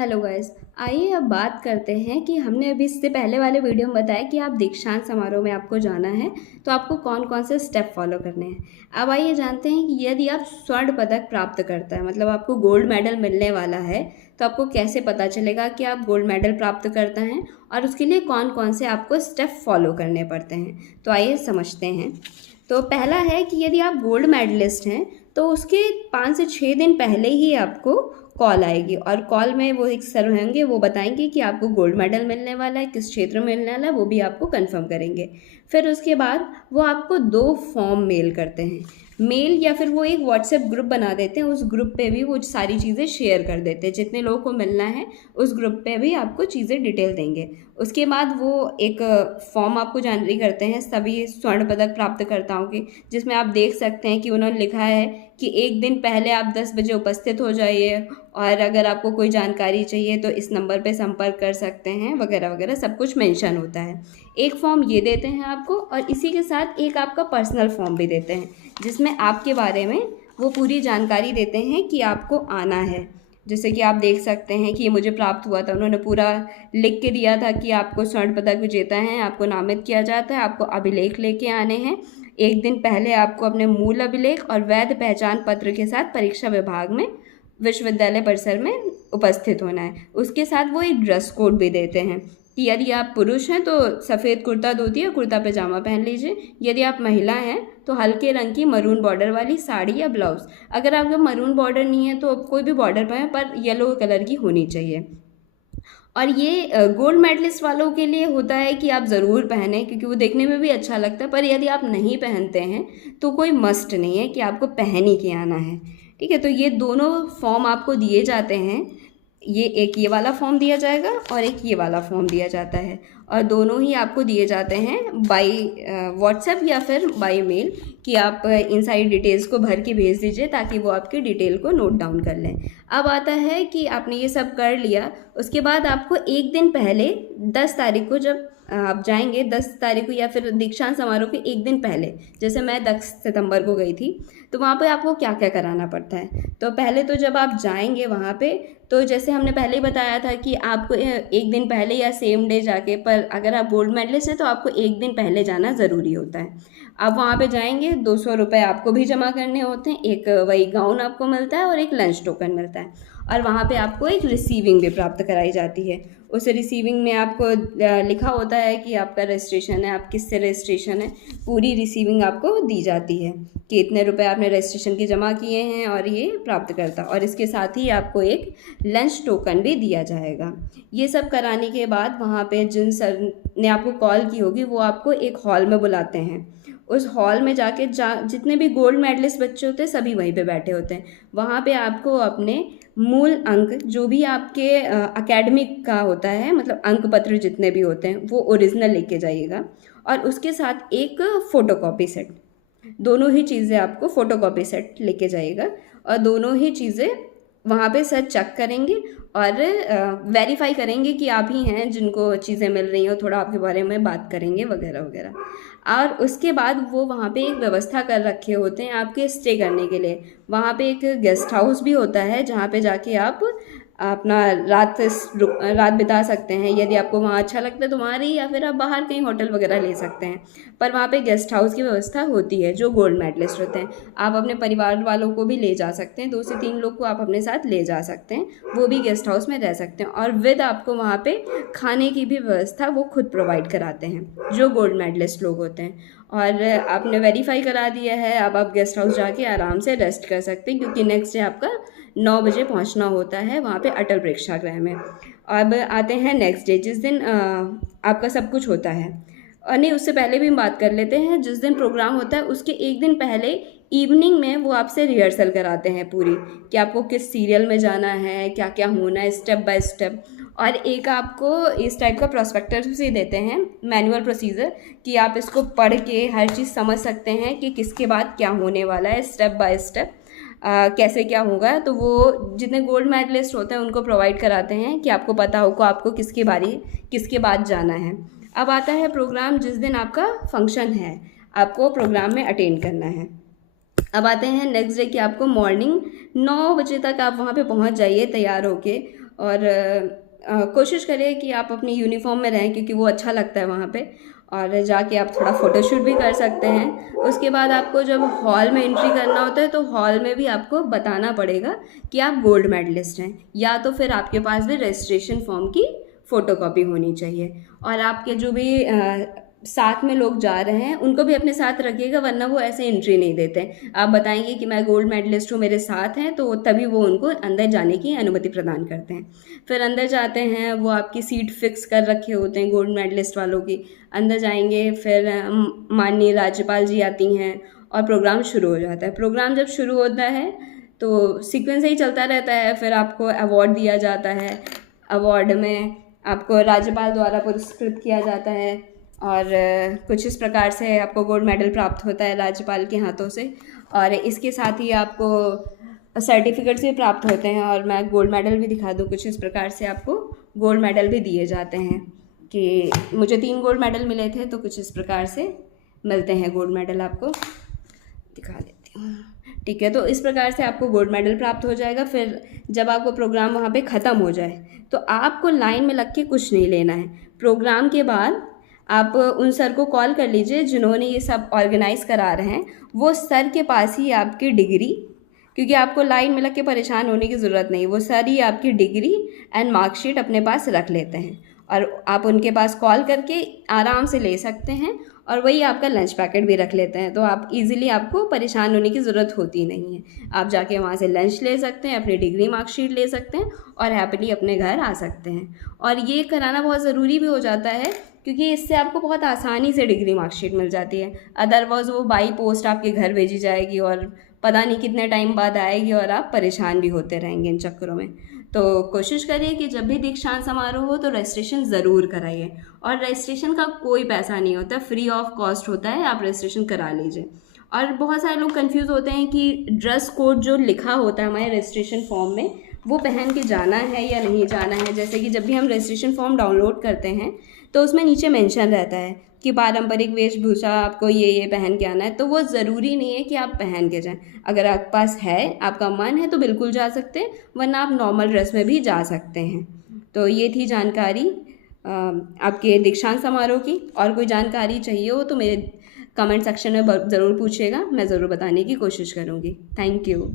Hello guys. आइए अब बात करते हैं कि हमने अभी इससे पहले वाले वीडियो में बताया कि आप दीक्षांत समारोह में आपको जाना है तो आपको कौन कौन से स्टेप फॉलो करने हैं। अब आइए जानते हैं कि यदि आप स्वर्ण पदक प्राप्त करता है, मतलब आपको गोल्ड मेडल मिलने वाला है, तो आपको कैसे पता चलेगा कि आप गोल्ड मेडल प्राप्त करते हैं और उसके लिए कौन कौन से आपको स्टेप फॉलो करने पड़ते हैं। तो आइए समझते हैं। तो पहला है कि यदि आप गोल्ड मेडलिस्ट हैं तो उसके 5 से 6 दिन पहले ही आपको कॉल आएगी और कॉल में वो एक सर होंगे, वो बताएंगे कि आपको गोल्ड मेडल मिलने वाला है, किस क्षेत्र में मिलने वाला है, वो भी आपको कंफर्म करेंगे। फिर उसके बाद वो आपको 2 फॉर्म मेल करते हैं, मेल या फिर वो एक व्हाट्सएप ग्रुप बना देते हैं, उस ग्रुप पे भी वो सारी चीज़ें शेयर कर देते हैं। जितने लोगों को मिलना है उस ग्रुप पे भी आपको चीज़ें डिटेल देंगे। उसके बाद वो एक फॉर्म आपको जारी करते हैं सभी स्वर्ण पदक प्राप्तकर्ताओं की, जिसमें आप देख सकते हैं कि उन्होंने लिखा है कि एक दिन पहले आप 10 बजे उपस्थित हो जाइए और अगर आपको कोई जानकारी चाहिए तो इस नंबर पे संपर्क कर सकते हैं, वगैरह वगैरह सब कुछ मेंशन होता है। एक फॉर्म ये देते हैं आपको और इसी के साथ एक आपका पर्सनल फॉर्म भी देते हैं, जिसमें आपके बारे में वो पूरी जानकारी देते हैं कि आपको आना है। जैसे कि आप देख सकते हैं कि ये मुझे प्राप्त हुआ था, उन्होंने पूरा लिख के दिया था कि आपको स्वर्ण पदक विजेता हैं, आपको नामित किया जाता है, आपको अभिलेख लेके आने हैं। एक दिन पहले आपको अपने मूल अभिलेख और वैध पहचान पत्र के साथ परीक्षा विभाग में विश्वविद्यालय परिसर में उपस्थित होना है। उसके साथ वो एक ड्रेस कोड भी देते हैं कि यदि आप पुरुष हैं तो सफ़ेद कुर्ता धोती या कुर्ता पैजामा पहन लीजिए, यदि आप महिला हैं तो हल्के रंग की मरून बॉर्डर वाली साड़ी या ब्लाउज़। अगर आपका मरून बॉर्डर नहीं है तो कोई भी बॉर्डर पहने, पर येलो कलर की होनी चाहिए। और ये गोल्ड मेडलिस्ट वालों के लिए होता है कि आप ज़रूर पहने, क्योंकि वो देखने में भी अच्छा लगता है। पर यदि आप नहीं पहनते हैं तो कोई मस्ट नहीं है कि आपको पहन ही के आना है। ठीक है, तो ये दोनों फॉर्म आपको दिए जाते हैं। ये एक ये वाला फॉर्म दिया जाएगा और एक ये वाला फॉर्म दिया जाता है, और दोनों ही आपको दिए जाते हैं बाई व्हाट्सएप या फिर बाई मेल कि आप इन सारी डिटेल्स को भर के भेज दीजिए ताकि वो आपकी डिटेल को नोट डाउन कर लें। अब आता है कि आपने ये सब कर लिया, उसके बाद आपको एक दिन पहले 10 तारीख को जब आप जाएंगे, 10 तारीख को या फिर दीक्षांत समारोह के एक दिन पहले, जैसे मैं 10 सितंबर को गई थी, तो वहाँ पे आपको क्या क्या कराना पड़ता है। तो पहले तो जब आप जाएंगे वहाँ पे, तो जैसे हमने पहले ही बताया था कि आपको एक दिन पहले या सेम डे जाके, पर अगर आप गोल्ड मेडलिस्ट हैं तो आपको एक दिन पहले जाना ज़रूरी होता है। आप वहाँ पे जाएंगे, 200 रुपये आपको भी जमा करने होते हैं, एक वही गाउन आपको मिलता है और एक लंच टोकन मिलता है, और वहाँ पे आपको एक रिसीविंग भी प्राप्त कराई जाती है। उस रिसीविंग में आपको लिखा होता है कि आपका रजिस्ट्रेशन है, आप किससे रजिस्ट्रेशन है, पूरी रिसीविंग आपको दी जाती है कि इतने रुपए आपने रजिस्ट्रेशन के जमा किए हैं और ये प्राप्त करता, और इसके साथ ही आपको एक लंच टोकन भी दिया जाएगा। ये सब कराने के बाद वहाँ पे जिन सर ने आपको कॉल की होगी वो आपको एक हॉल में बुलाते हैं। उस हॉल में जाके जितने भी गोल्ड मेडलिस्ट बच्चे होते हैं सभी वहीं पे बैठे होते हैं। वहाँ पे आपको अपने मूल अंक, जो भी आपके एकेडमिक का होता है, मतलब अंक पत्र जितने भी होते हैं, वो ओरिजिनल लेके जाइएगा, और उसके साथ एक फ़ोटोकॉपी सेट, दोनों ही चीज़ें आपको फ़ोटोकॉपी सेट लेके जाइएगा, और दोनों ही चीज़ें वहाँ पे सर चेक करेंगे और वेरीफाई करेंगे कि आप ही हैं जिनको चीज़ें मिल रही हैं, थोड़ा आपके बारे में बात करेंगे वगैरह वगैरह। और उसके बाद वो वहाँ पे एक व्यवस्था कर रखे होते हैं आपके स्टे करने के लिए। वहाँ पे एक गेस्ट हाउस भी होता है जहाँ पे जाके आप अपना रात बिता सकते हैं। यदि आपको वहाँ अच्छा लगता है तो वहाँ रहिए, या फिर आप बाहर कहीं होटल वगैरह ले सकते हैं। पर वहाँ पे गेस्ट हाउस की व्यवस्था होती है जो गोल्ड मेडलिस्ट होते हैं। आप अपने परिवार वालों को भी ले जा सकते हैं, 2 से 3 लोग को आप अपने साथ ले जा सकते हैं, वो भी गेस्ट हाउस में रह सकते हैं, और विद आपको वहाँ पे खाने की भी व्यवस्था वो खुद प्रोवाइड कराते हैं जो गोल्ड मेडलिस्ट लोग होते हैं। और आपने वेरीफाई करा दिया है, अब आप गेस्ट हाउस जाके आराम से रेस्ट कर सकते हैं, क्योंकि नेक्स्ट डे आपका 9 बजे पहुंचना होता है वहाँ पे अटल प्रेक्षागृह में। अब आते हैं नेक्स्ट डे, जिस दिन आपका सब कुछ होता है। और नहीं, उससे पहले भी हम बात कर लेते हैं। जिस दिन प्रोग्राम होता है उसके एक दिन पहले इवनिंग में वो आपसे रिहर्सल कराते हैं पूरी, कि आपको किस सीरियल में जाना है, क्या क्या होना है स्टेप बाय स्टेप। और एक आपको इस टाइप का प्रोस्पेक्टस भी देते हैं, मैनुअल प्रोसीजर, कि आप इसको पढ़ के हर चीज़ समझ सकते हैं कि किसके बाद क्या होने वाला है, स्टेप बाय स्टेप कैसे क्या होगा। तो वो जितने गोल्ड मेडलिस्ट होते हैं उनको प्रोवाइड कराते हैं कि आपको पता हो को आपको किसके बाद जाना है। अब आता है प्रोग्राम, जिस दिन आपका फंक्शन है आपको प्रोग्राम में अटेंड करना है। अब आते हैं नेक्स्ट डे कि आपको मॉर्निंग 9 बजे तक आप वहाँ पे पहुँच जाइए तैयार होके, और कोशिश करिए कि आप अपनी यूनिफॉर्म में रहें, क्योंकि वो अच्छा लगता है वहाँ पे, और जाके आप थोड़ा फ़ोटोशूट भी कर सकते हैं। उसके बाद आपको जब हॉल में एंट्री करना होता है तो हॉल में भी आपको बताना पड़ेगा कि आप गोल्ड मेडलिस्ट हैं, या तो फिर आपके पास भी रजिस्ट्रेशन फॉर्म की फ़ोटोकॉपी होनी चाहिए। और आपके जो भी साथ में लोग जा रहे हैं उनको भी अपने साथ रखिएगा, वरना वो ऐसे एंट्री नहीं देते। आप बताएंगे कि मैं गोल्ड मेडलिस्ट हूँ, मेरे साथ हैं, तो तभी वो उनको अंदर जाने की अनुमति प्रदान करते हैं। फिर अंदर जाते हैं, वो आपकी सीट फिक्स कर रखे होते हैं गोल्ड मेडलिस्ट वालों की। अंदर जाएंगे, फिर माननीय राज्यपाल जी आती हैं और प्रोग्राम शुरू हो जाता है। प्रोग्राम जब शुरू होता है तो सीक्वेंस ही चलता रहता है। फिर आपको अवार्ड दिया जाता है। अवार्ड में आपको राज्यपाल द्वारा पुरस्कृत किया जाता है, और कुछ इस प्रकार से आपको गोल्ड मेडल प्राप्त होता है राज्यपाल के हाथों से। और इसके साथ ही आपको सर्टिफिकेट्स भी प्राप्त होते हैं, और मैं गोल्ड मेडल भी दिखा दूँ। कुछ इस प्रकार से आपको गोल्ड मेडल भी दिए जाते हैं कि मुझे 3 गोल्ड मेडल मिले थे, तो कुछ इस प्रकार से मिलते हैं गोल्ड मेडल। आपको दिखा देती हूँ, ठीक है। तो इस प्रकार से आपको गोल्ड मेडल प्राप्त हो जाएगा। फिर जब आपको प्रोग्राम वहाँ पे ख़त्म हो जाए तो आपको लाइन में लग के कुछ नहीं लेना है। प्रोग्राम के बाद आप उन सर को कॉल कर लीजिए जिन्होंने ये सब ऑर्गेनाइज़ करा रहे हैं। वो सर के पास ही आपकी डिग्री, क्योंकि आपको लाइन में लग के परेशान होने की ज़रूरत नहीं, वो सर ही आपकी डिग्री एंड मार्कशीट अपने पास रख लेते हैं, और आप उनके पास कॉल करके आराम से ले सकते हैं। और वही आपका लंच पैकेट भी रख लेते हैं, तो आप इजीली, आपको परेशान होने की ज़रूरत होती नहीं है। आप जाके वहाँ से लंच ले सकते हैं, अपनी डिग्री मार्कशीट ले सकते हैं, और हैप्पीली अपने घर आ सकते हैं। और ये कराना बहुत ज़रूरी भी हो जाता है, क्योंकि इससे आपको बहुत आसानी से डिग्री मार्कशीट मिल जाती है। अदरवाइज़ वो बाई पोस्ट आपके घर भेजी जाएगी और पता नहीं कितने टाइम बाद आएगी, और आप परेशान भी होते रहेंगे इन चक्करों में। तो कोशिश करिए कि जब भी दीक्षांत समारोह हो तो रजिस्ट्रेशन ज़रूर कराइए। और रजिस्ट्रेशन का कोई पैसा नहीं होता, फ्री ऑफ कॉस्ट होता है, आप रजिस्ट्रेशन करा लीजिए। और बहुत सारे लोग कंफ्यूज होते हैं कि ड्रेस कोड जो लिखा होता है हमारे रजिस्ट्रेशन फॉर्म में, वो पहन के जाना है या नहीं जाना है। जैसे कि जब भी हम रजिस्ट्रेशन फॉर्म डाउनलोड करते हैं तो उसमें नीचे मेंशन रहता है कि पारंपरिक वेशभूषा आपको ये पहन के आना है, तो वो ज़रूरी नहीं है कि आप पहन के जाएं। अगर आपके पास है, आपका मन है, तो बिल्कुल जा सकते हैं, वरना आप नॉर्मल ड्रेस में भी जा सकते हैं। तो ये थी जानकारी आपके दीक्षांत समारोह की। और कोई जानकारी चाहिए हो तो मेरे कमेंट सेक्शन में ज़रूर पूछिएगा, मैं ज़रूर बताने की कोशिश करूँगी। Thank you.